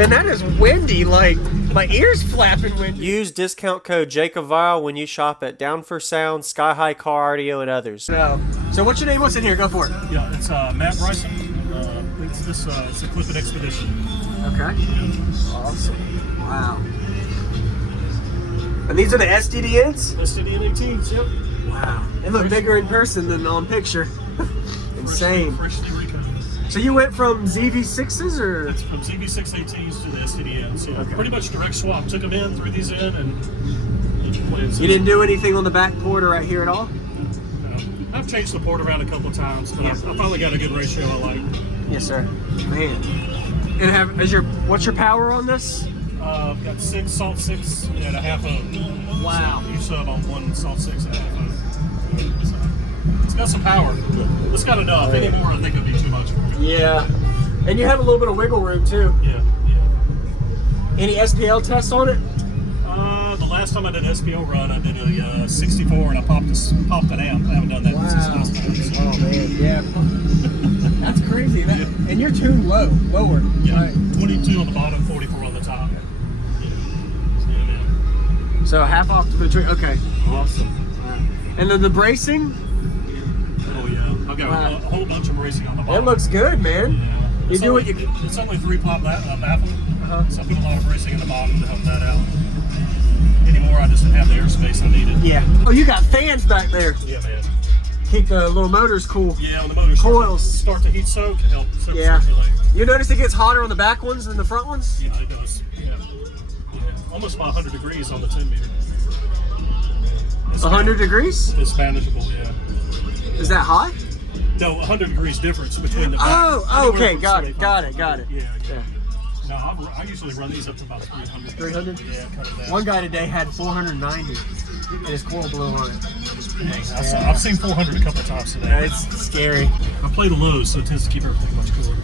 Man, that is windy. Like, my ears flapping windy. Use discount code JacobViral when you shop at Down for Sound, Sky High Car Audio, and others. So what's your name? What's in here? Go for it. Yeah, it's Matt Bryson. It's a Clip Expedition. Okay. Awesome. Wow. And these are the STDNs? STDN 18s, yep. Wow. They look bigger in person than on picture. Insane. Freshly recoated. So you went from ZV6s or? It's from ZV6 ATs to the STDNs. So Okay. pretty much direct swap. Took them in, threw these in, and You didn't do anything on the back port or right here at all? I've changed the port around a couple of times, but I finally got a good ratio I like. Yes, sir. Man. And what's your power on this? I've got 6 salt 6 and a half O. Wow. So each sub on 1 salt 6 and a half O. So it's got some power. It's got enough. Any more, I think it'd be too much for me. Yeah. And you have a little bit of wiggle room too. Yeah. Any SPL tests on it? The last time I did an SPO run, I did a 64 and I popped an amp. I haven't done that since last time. So. Oh man, yeah. That's crazy. And you're tuned lower. Yeah, Right. 22 on the bottom, 44 on the top. So half off to the tree. Okay. Awesome. And then the bracing? Oh yeah, I've got a whole bunch of bracing on the bottom. It looks good, man. Yeah. You do what you. It's only 3 pop baffle. So I put a lot of bracing in the bottom to help that out. Anymore, I just didn't have the airspace I needed. Yeah. Oh, you got fans back there. Yeah, man. Keep the little motors cool. Yeah, when the motors start to heat soak, it helps circulate. You notice it gets hotter on the back ones than the front ones? Yeah, it does. Yeah. Almost about 100 degrees on the 10 meter. 100 degrees? It's manageable, yeah. Is that high? No, 100 degrees difference between the back. Oh, okay, got it. Yeah. No, I usually run these up to about 300. 300? Yeah, cut it down. One guy today had 490 and his coil blew on it. Dang, I've seen 400 a couple of times today. It's scary. I play the lows, so it tends to keep everything much cooler.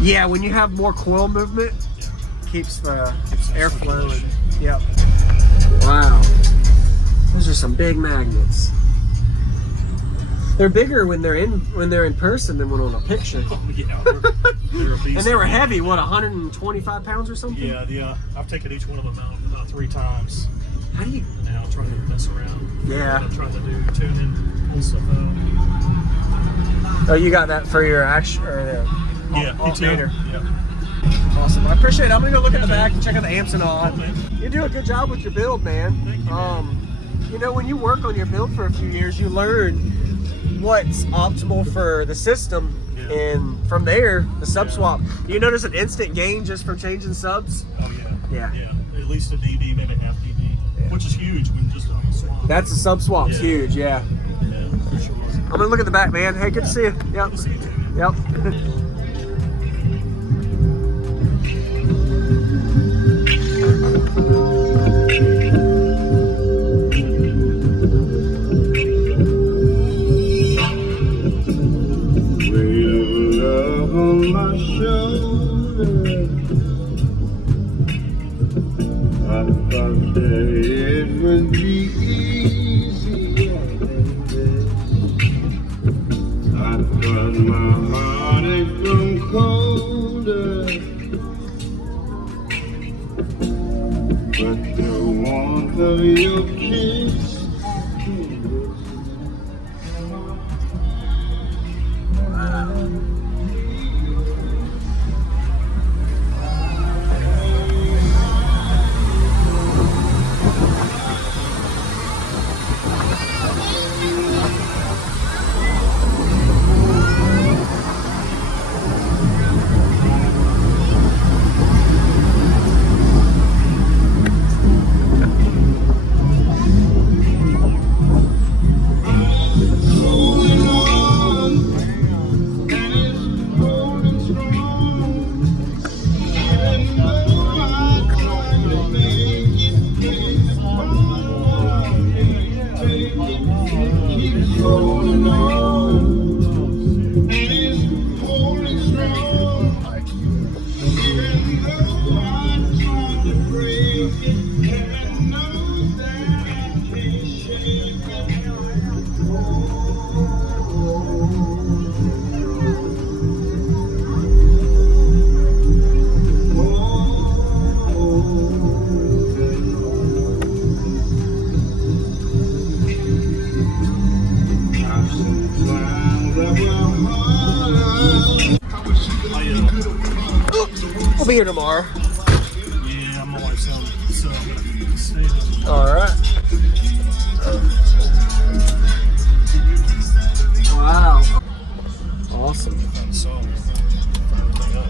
Yeah, when you have more coil movement, keeps the airflow. Yep. Wow. Those are some big magnets. They're bigger when they're in person than when on a picture. Oh yeah, they're a beast. And they were heavy. What, 125 pounds or something? Yeah. I've taken each one of them out about 3 times. How do you? Now trying to mess around. Yeah. I'm trying to do tuning, pull stuff out. Oh, you got that for your action or the alternator. Yeah. Awesome. I appreciate it. I'm gonna go look at the back and check out the amps and all. Oh, man. You do a good job with your build, man. Thank you, man. You know, when you work on your build for a few years, you learn what's optimal for the system, and from there, the sub swap. You notice an instant gain just from changing subs? Oh yeah. Yeah. At least a dB, maybe half dB, which is huge when just on the swap. That's a sub swap's huge, yeah. Yeah, for sure. I'm gonna look at the back, man. Hey, good to see you. Yep. Good to see you too. Yep. It would be easier than this. I thought my heart had grown colder, but the warmth of your kiss. will be here tomorrow. Yeah, I'm gonna wipe some. So I'm gonna save it. All right. Wow. Awesome. So everything up.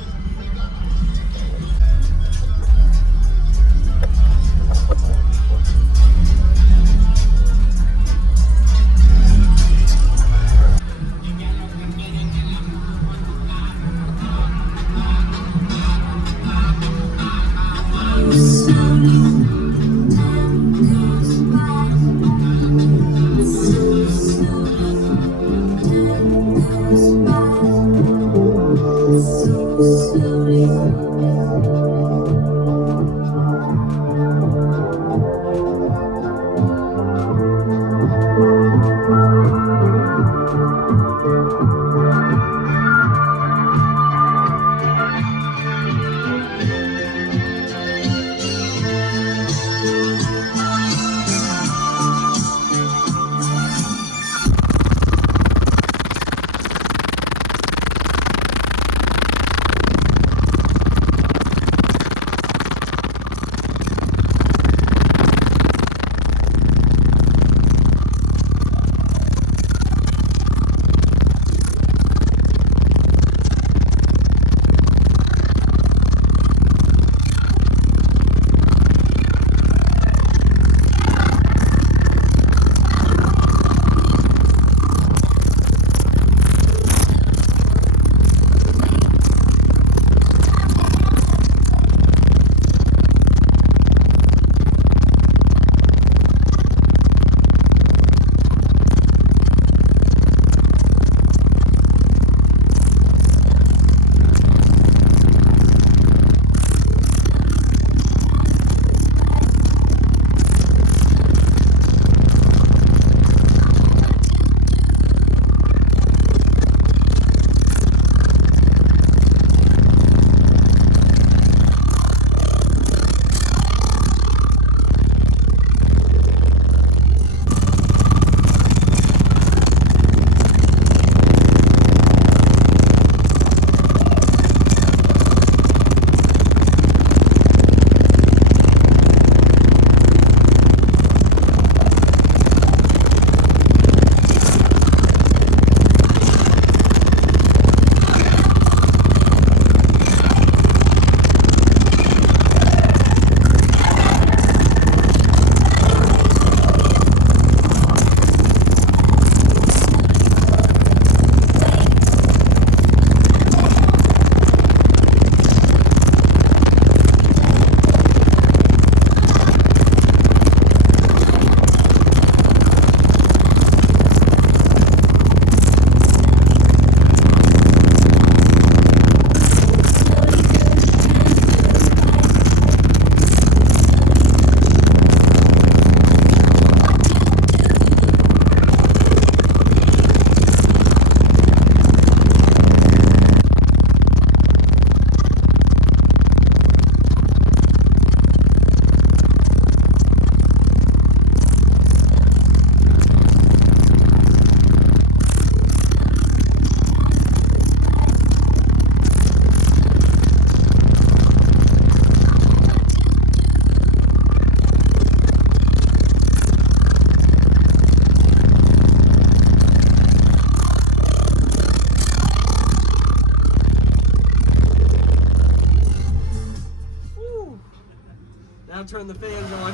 Now turn the fans on.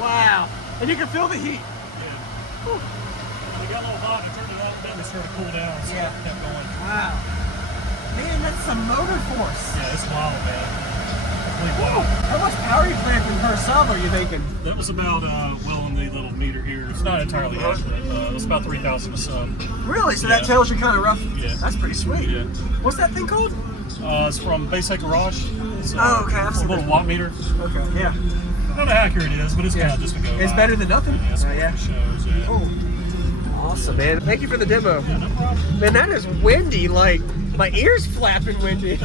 Wow. And you can feel the heat. Yeah. We got a little hot, I turned it out, then it started to cool down, so Yeah. it kept going. Wow. Man, that's some motor force. Yeah, it's wild, man. Really wild. How much power are you clamping per sub are you thinking? That was about, well, in the little meter here. It's not entirely accurate. It was about 3,000 a sub. Really? So Yeah. that tells you kind of rough. Yeah. That's pretty sweet. Yeah. What's that thing called? It's from Basic Garage. It's, Oh, okay, I've it's a seen little that. watt meter. Okay, yeah. I don't know how accurate it is, but it's kind of just a go. It's by. better than nothing. Yeah, it's Oh, what yeah. it shows, yeah. Cool. Awesome, man. Thank you for the demo. Yeah, no problem. Man, that is windy. Like, my ears flapping windy.